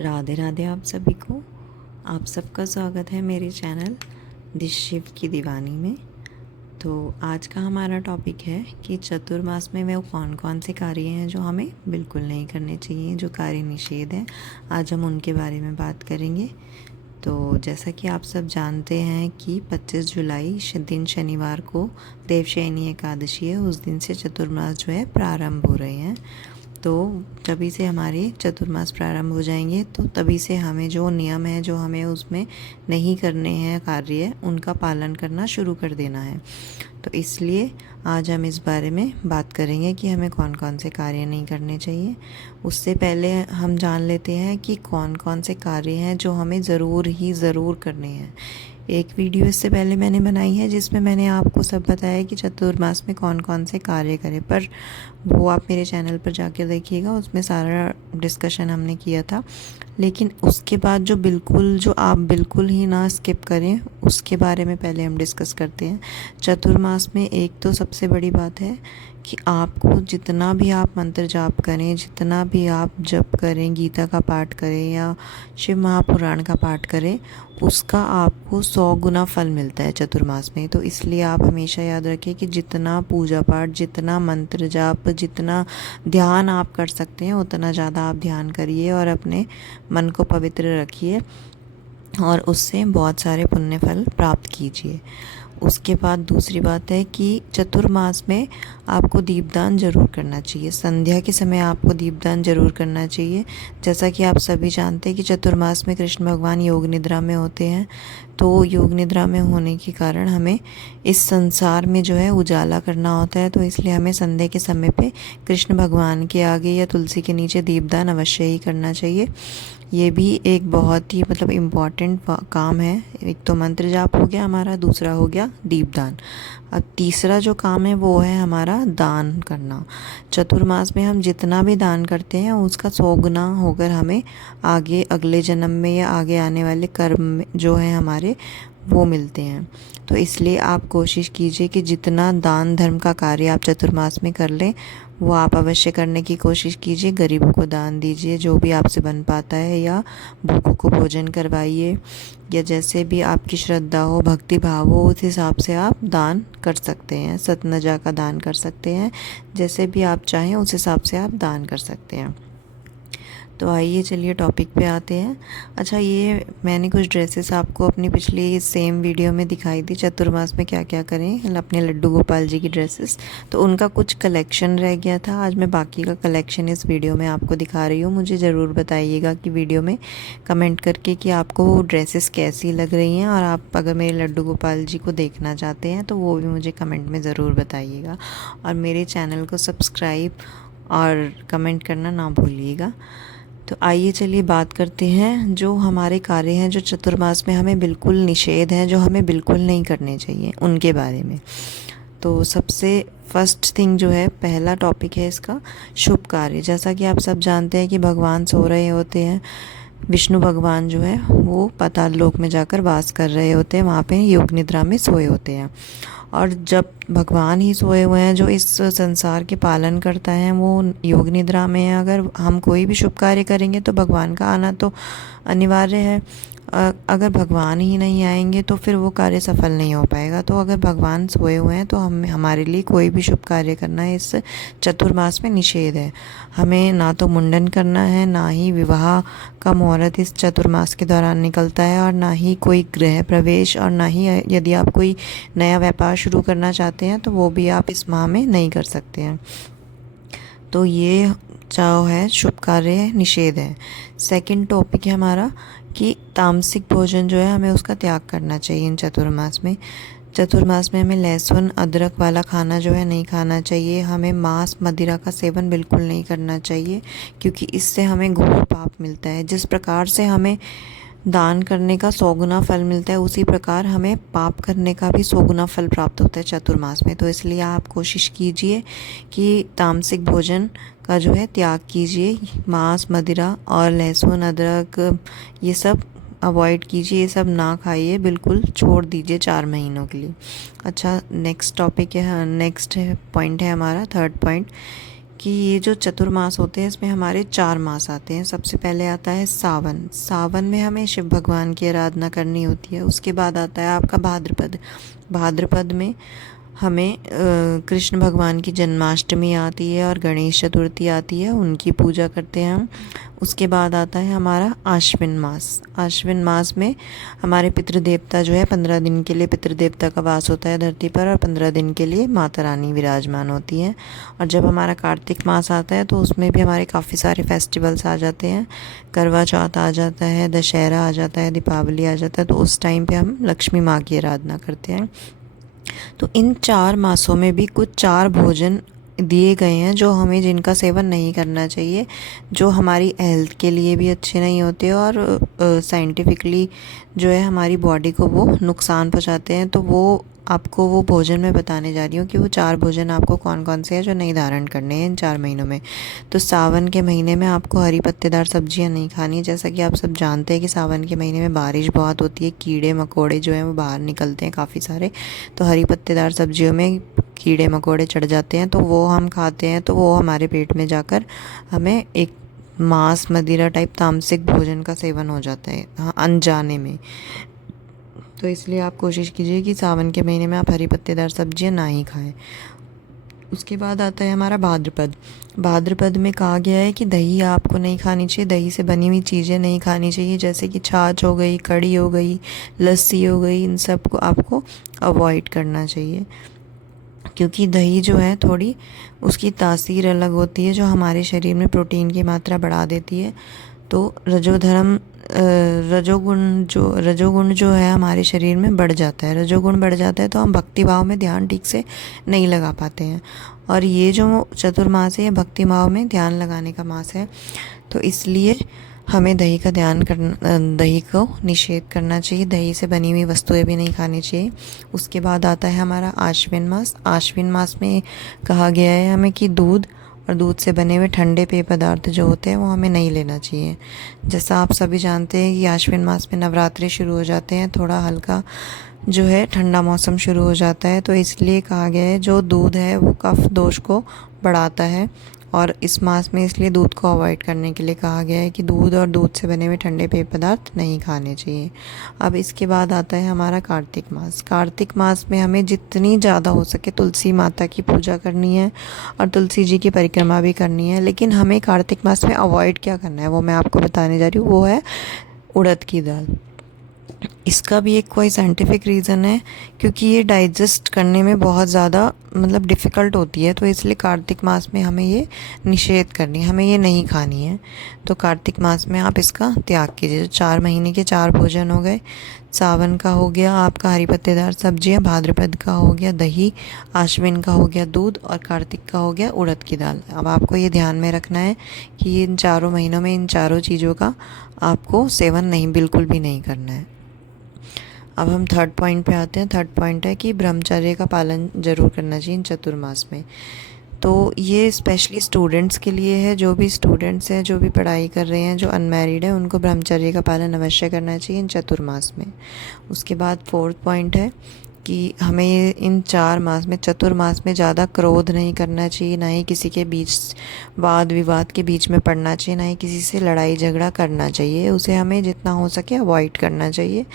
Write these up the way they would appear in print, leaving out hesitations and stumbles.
राधे राधे आप सभी को। आप सबका स्वागत है मेरे चैनल दिस शिव की दीवानी में। तो आज का हमारा टॉपिक है कि चतुर्मास में वो कौन कौन से कार्य हैं जो हमें बिल्कुल नहीं करने चाहिए, जो कार्य निषेध हैं। आज हम उनके बारे में बात करेंगे। तो जैसा कि आप सब जानते हैं कि 25 जुलाई दिन शनिवार को देवशयनी एकादशी है। उस दिन से चतुर्मास जो है प्रारंभ हो रहे हैं। तो तभी से हमारे चतुर्मास प्रारंभ हो जाएंगे। तो तभी से हमें जो नियम है, जो हमें उसमें नहीं करने हैं कार्य, उनका पालन करना शुरू कर देना है। तो इसलिए आज हम इस बारे में बात करेंगे कि हमें कौन कौन से कार्य नहीं करने चाहिए। उससे पहले हम जान लेते हैं कि कौन कौन से कार्य हैं जो हमें ज़रूर करने हैं। एक वीडियो इससे पहले मैंने बनाई है जिसमें मैंने आपको सब बताया कि चतुर्मास में कौन कौन से कार्य करें, पर वो आप मेरे चैनल पर जाके देखिएगा, उसमें सारा डिस्कशन हमने किया था। लेकिन उसके बाद जो आप बिल्कुल ही ना स्किप करें, उसके बारे में पहले हम डिस्कस करते हैं। चतुर्मास में एक तो सबसे बड़ी बात है कि आपको जितना भी आप मंत्र जाप करें, जितना भी आप जप करें, गीता का पाठ करें या शिव महापुराण का पाठ करें, उसका आपको 100 गुना फल मिलता है चतुर्मास में। तो इसलिए आप हमेशा याद रखें कि जितना पूजा पाठ, जितना मंत्र जाप, जितना ध्यान आप कर सकते हैं, उतना ज़्यादा आप ध्यान करिए और अपने मन को पवित्र रखिए और उससे बहुत सारे पुण्य फल प्राप्त कीजिए। उसके बाद दूसरी बात है कि चतुर्मास में आपको दीपदान ज़रूर करना चाहिए। संध्या के समय आपको दीपदान ज़रूर करना चाहिए। जैसा कि आप सभी जानते हैं कि चतुर्मास में कृष्ण भगवान योग निद्रा में होते हैं। तो योग निद्रा में होने के कारण हमें इस संसार में जो है उजाला करना होता है। तो इसलिए हमें संध्या के समय पे कृष्ण भगवान के आगे या तुलसी के नीचे दीपदान अवश्य ही करना चाहिए। ये भी एक बहुत ही इम्पॉर्टेंट काम है। एक तो मंत्र जाप हो गया हमारा, दूसरा हो गया दीपदान। अब तीसरा जो काम है वो है हमारा दान करना। चतुर्मास में हम जितना भी दान करते हैं उसका 100 गुना होकर हमें आगे अगले जन्म में या आगे आने वाले कर्म में जो है हमारे वो मिलते हैं। तो इसलिए आप कोशिश कीजिए कि जितना दान धर्म का कार्य आप चतुर्मास में कर लें वो आप अवश्य करने की कोशिश कीजिए। गरीबों को दान दीजिए जो भी आपसे बन पाता है, या भूखों को भोजन करवाइए, या जैसे भी आपकी श्रद्धा हो, भक्ति भाव हो, उस हिसाब से आप दान कर सकते हैं। सतनजा का दान कर सकते हैं, जैसे भी आप चाहें उस हिसाब से आप दान कर सकते हैं। तो आइए चलिए टॉपिक पे आते हैं। अच्छा, ये मैंने कुछ ड्रेसेस आपको अपनी पिछली सेम वीडियो में दिखाई थी, चतुर्मास में क्या क्या करें, अपने लड्डू गोपाल जी की ड्रेसेस। तो उनका कुछ कलेक्शन रह गया था। आज मैं बाकी का कलेक्शन इस वीडियो में आपको दिखा रही हूँ। मुझे ज़रूर बताइएगा कि वीडियो में कमेंट करके कि आपको वो ड्रेसेस कैसी लग रही हैं, और आप अगर मेरे लड्डू गोपाल जी को देखना चाहते हैं तो वो भी मुझे कमेंट में ज़रूर बताइएगा। और मेरे चैनल को सब्सक्राइब और कमेंट करना ना भूलिएगा। तो आइए चलिए बात करते हैं जो हमारे कार्य हैं जो चतुर्मास में हमें बिल्कुल निषेध हैं, जो हमें बिल्कुल नहीं करने चाहिए, उनके बारे में। तो सबसे फर्स्ट थिंग जो है, पहला टॉपिक है इसका शुभ कार्य। जैसा कि आप सब जानते हैं कि भगवान सो रहे होते हैं, विष्णु भगवान जो है वो पाताल लोक में जाकर वास कर रहे होते हैं, वहाँ पे योग निद्रा में सोए होते हैं। और जब भगवान ही सोए हुए हैं, जो इस संसार के पालन करता है, वो योग निद्रा में है, अगर हम कोई भी शुभ कार्य करेंगे तो भगवान का आना तो अनिवार्य है। अगर भगवान ही नहीं आएंगे तो फिर वो कार्य सफल नहीं हो पाएगा। तो अगर भगवान सोए हुए हैं तो हमारे लिए कोई भी शुभ कार्य करना है इस चतुर्मास में निषेध है। हमें ना तो मुंडन करना है, ना ही विवाह का मुहूर्त इस चतुर्मास के दौरान निकलता है, और ना ही कोई गृह प्रवेश, और ना ही यदि आप कोई नया व्यापार शुरू करना चाहते हैं तो वो भी आप इस माह में नहीं कर सकते हैं। तो ये जो है शुभ कार्य निषेध है। सेकंड टॉपिक है हमारा कि तामसिक भोजन जो है हमें उसका त्याग करना चाहिए इन चतुर्मास में। चतुर्मास में हमें लहसुन अदरक वाला खाना जो है नहीं खाना चाहिए। हमें मांस मदिरा का सेवन बिल्कुल नहीं करना चाहिए, क्योंकि इससे हमें घोर पाप मिलता है। जिस प्रकार से हमें दान करने का 100 गुना फल मिलता है, उसी प्रकार हमें पाप करने का भी 100 गुना फल प्राप्त होता है चतुर्मास में। तो इसलिए आप कोशिश कीजिए कि तामसिक भोजन का जो है त्याग कीजिए। मांस मदिरा और लहसुन अदरक ये सब अवॉइड कीजिए, ये सब ना खाइए, बिल्कुल छोड़ दीजिए 4 महीनों के लिए। अच्छा, नेक्स्ट टॉपिक है, नेक्स्ट पॉइंट है हमारा थर्ड पॉइंट कि ये जो चतुर्मास होते हैं इसमें हमारे 4 मास आते हैं। सबसे पहले आता है सावन। सावन में हमें शिव भगवान की आराधना करनी होती है। उसके बाद आता है आपका भाद्रपद। भाद्रपद में हमें कृष्ण भगवान की जन्माष्टमी आती है और गणेश चतुर्थी आती है, उनकी पूजा करते हैं हम। उसके बाद आता है हमारा आश्विन मास। आश्विन मास में हमारे पितृदेवता जो है 15 दिन के लिए पितृदेवता का वास होता है धरती पर, और 15 दिन के लिए माता रानी विराजमान होती हैं। और जब हमारा कार्तिक मास आता है तो उसमें भी हमारे काफ़ी सारे फेस्टिवल्स आ जाते हैं। करवा चौथ आ जाता है, दशहरा आ जाता है, दीपावली आ जाता है। तो उस टाइम पे हम लक्ष्मी माँ की आराधना करते हैं। तो इन 4 मासों में भी कुछ 4 भोजन दिए गए हैं जो हमें जिनका सेवन नहीं करना चाहिए, जो हमारी हेल्थ के लिए भी अच्छे नहीं होते और साइंटिफिकली जो है हमारी बॉडी को वो नुकसान पहुंचाते हैं। तो वो आपको वो भोजन मैं बताने जा रही हूँ कि वो 4 भोजन आपको कौन कौन से हैं जो नहीं धारण करने हैं इन 4 महीनों में। तो सावन के महीने में आपको हरी पत्तेदार सब्जियां नहीं खानी। जैसा कि आप सब जानते हैं कि सावन के महीने में बारिश बहुत होती है, कीड़े मकोड़े जो हैं वो बाहर निकलते हैं काफ़ी सारे। तो हरी पत्तेदार सब्जियों में कीड़े मकोड़े चढ़ जाते हैं, तो वो हम खाते हैं तो वो हमारे पेट में जाकर हमें एक मांस मदिरा टाइप तामसिक भोजन का सेवन हो जाता है, हाँ, अनजाने में। तो इसलिए आप कोशिश कीजिए कि सावन के महीने में आप हरी पत्तेदार सब्जियां ना ही खाएं। उसके बाद आता है हमारा भाद्रपद। भाद्रपद में कहा गया है कि दही आपको नहीं खानी चाहिए, दही से बनी हुई चीज़ें नहीं खानी चाहिए, जैसे कि छाछ हो गई, कढ़ी हो गई, लस्सी हो गई, इन सब को आपको अवॉइड करना चाहिए। क्योंकि दही जो है थोड़ी उसकी तासीर अलग होती है जो हमारे शरीर में प्रोटीन की मात्रा बढ़ा देती है। तो रजोगुण जो है हमारे शरीर में बढ़ जाता है। रजोगुण बढ़ जाता है तो हम भक्ति भाव में ध्यान ठीक से नहीं लगा पाते हैं। और ये जो चतुर्मास है ये भक्ति भाव में ध्यान लगाने का मास है। तो इसलिए हमें दही का ध्यान करना, दही को निषेध करना चाहिए, दही से बनी हुई वस्तुएं भी नहीं खानी चाहिए। उसके बाद आता है हमारा आश्विन मास। आश्विन मास में कहा गया है हमें कि दूध और दूध से बने हुए ठंडे पेय पदार्थ जो होते हैं वो हमें नहीं लेना चाहिए। जैसा आप सभी जानते हैं कि आश्विन मास में नवरात्रि शुरू हो जाते हैं, थोड़ा हल्का जो है ठंडा मौसम शुरू हो जाता है। तो इसलिए कहा गया है जो दूध है वो कफ दोष को बढ़ाता है, और इस मास में इसलिए दूध को अवॉइड करने के लिए कहा गया है कि दूध और दूध से बने हुए ठंडे पेय पदार्थ नहीं खाने चाहिए। अब इसके बाद आता है हमारा कार्तिक मास। कार्तिक मास में हमें जितनी ज़्यादा हो सके तुलसी माता की पूजा करनी है और तुलसी जी की परिक्रमा भी करनी है। लेकिन हमें कार्तिक मास में अवॉइड क्या करना है वो मैं आपको बताने जा रही हूँ, वो है उड़द की दाल। इसका भी एक कोई साइंटिफिक रीज़न है, क्योंकि ये डाइजेस्ट करने में बहुत ज़्यादा मतलब डिफ़िकल्ट होती है। तो इसलिए कार्तिक मास में हमें ये निषेध करनी है, हमें ये नहीं खानी है। तो कार्तिक मास में आप इसका त्याग कीजिए। 4 महीने के 4 भोजन हो गए। सावन का हो गया आपका हरी पत्तेदार सब्जियां, भाद्रपद का हो गया दही, आश्विन का हो गया दूध, और कार्तिक का हो गया उड़द की दाल। अब आपको ये ध्यान में रखना है कि इन 4 महीनों में इन चारों चीज़ों का आपको सेवन नहीं, बिल्कुल भी नहीं करना है। अब हम थर्ड पॉइंट पे आते हैं। थर्ड पॉइंट है कि ब्रह्मचर्य का पालन ज़रूर करना चाहिए इन चतुर्मास में। तो ये स्पेशली स्टूडेंट्स के लिए है, जो भी स्टूडेंट्स हैं जो भी पढ़ाई कर रहे हैं, जो अनमैरिड हैं, उनको ब्रह्मचर्य का पालन अवश्य करना चाहिए इन चतुर्मास में। उसके बाद फोर्थ पॉइंट है कि हमें इन 4 मास में, चतुर्मास में ज़्यादा क्रोध नहीं करना चाहिए, ना ही किसी के बीच वाद विवाद के बीच में पड़ना चाहिए, ना ही किसी से लड़ाई झगड़ा करना चाहिए। उसे हमें जितना हो सके अवॉइड करना चाहिए,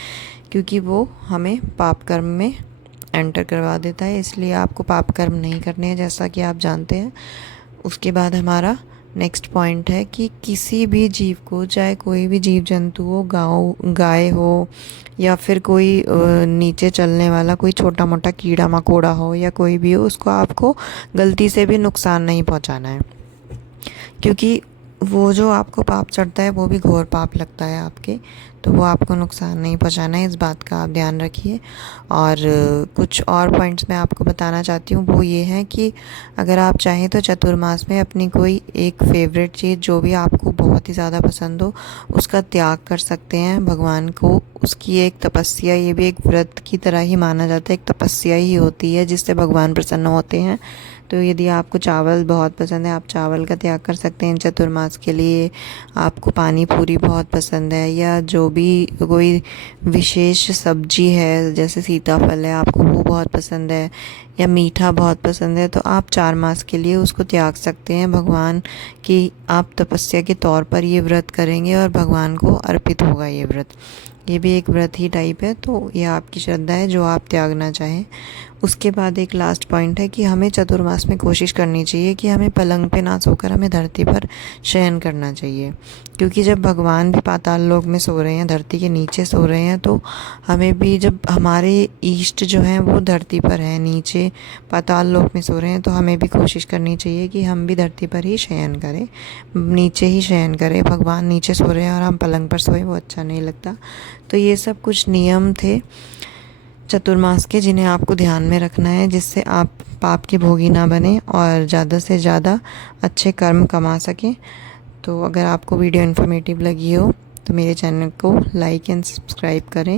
क्योंकि वो हमें पाप कर्म में एंटर करवा देता है। इसलिए आपको पाप कर्म नहीं करने हैं, जैसा कि आप जानते हैं। उसके बाद हमारा नेक्स्ट पॉइंट है कि किसी भी जीव को, चाहे कोई भी जीव जंतु हो, गाय हो या फिर कोई नीचे चलने वाला कोई छोटा मोटा कीड़ा मकोड़ा हो या कोई भी हो, उसको आपको गलती से भी नुकसान नहीं पहुंचाना है। क्योंकि वो जो आपको पाप चढ़ता है वो भी घोर पाप लगता है आपके, तो वो आपको नुकसान नहीं पहुंचाना है, इस बात का आप ध्यान रखिए। और कुछ और पॉइंट्स मैं आपको बताना चाहती हूँ, वो ये है कि अगर आप चाहें तो चतुर्मास में अपनी कोई एक फेवरेट चीज़ जो भी आपको बहुत ही ज़्यादा पसंद हो उसका त्याग कर सकते हैं भगवान को। उसकी एक तपस्या, ये भी एक व्रत की तरह ही माना जाता है, एक तपस्या ही होती है जिससे भगवान प्रसन्न होते हैं। तो यदि आपको चावल बहुत पसंद है, आप चावल का त्याग कर सकते हैं चतुर्मास के लिए। आपको पानी पूरी बहुत पसंद है, या जो भी कोई विशेष सब्जी है जैसे सीताफल है, आपको वो बहुत पसंद है, या मीठा बहुत पसंद है तो आप 4 मास के लिए उसको त्याग सकते हैं। भगवान की आप तपस्या के तौर पर ये व्रत करेंगे और भगवान को अर्पित होगा ये व्रत। ये भी एक व्रत ही टाइप है, तो ये आपकी श्रद्धा है जो आप त्यागना चाहें। उसके बाद एक लास्ट पॉइंट है कि हमें चतुर्मास में कोशिश करनी चाहिए कि हमें पलंग पे ना सोकर हमें धरती पर शयन करना चाहिए, क्योंकि जब भगवान भी पाताल लोक में सो रहे हैं, धरती के नीचे सो रहे हैं, तो हमें भी, जब हमारे ईष्ट जो हैं वो धरती पर हैं, नीचे पाताल लोक में सो रहे हैं, तो हमें भी कोशिश करनी चाहिए कि हम भी धरती पर ही शयन करें, नीचे ही शयन करें। भगवान नीचे सो रहे हैं और हम पलंग पर सोए, वो अच्छा नहीं लगता। तो ये सब कुछ नियम थे चतुर्मास के, जिन्हें आपको ध्यान में रखना है, जिससे आप पाप के भोगी ना बने और ज़्यादा से ज़्यादा अच्छे कर्म कमा सकें। तो अगर आपको वीडियो इन्फॉर्मेटिव लगी हो तो मेरे चैनल को लाइक एंड सब्सक्राइब करें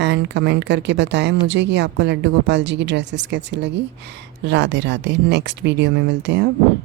एंड कमेंट करके बताएं मुझे कि आपको लड्डू गोपाल जी की ड्रेसेस कैसी लगी। राधे राधे। नेक्स्ट वीडियो में मिलते हैं अब।